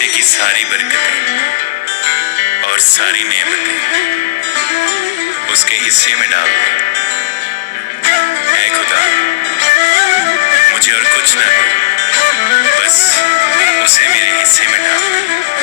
हिस्से की सारी बरकतें और सारी नेमतें उसके हिस्से में डाल दे। ऐ खुदा, मुझे और कुछ न दे, बस उसे मेरे हिस्से में डाल दे।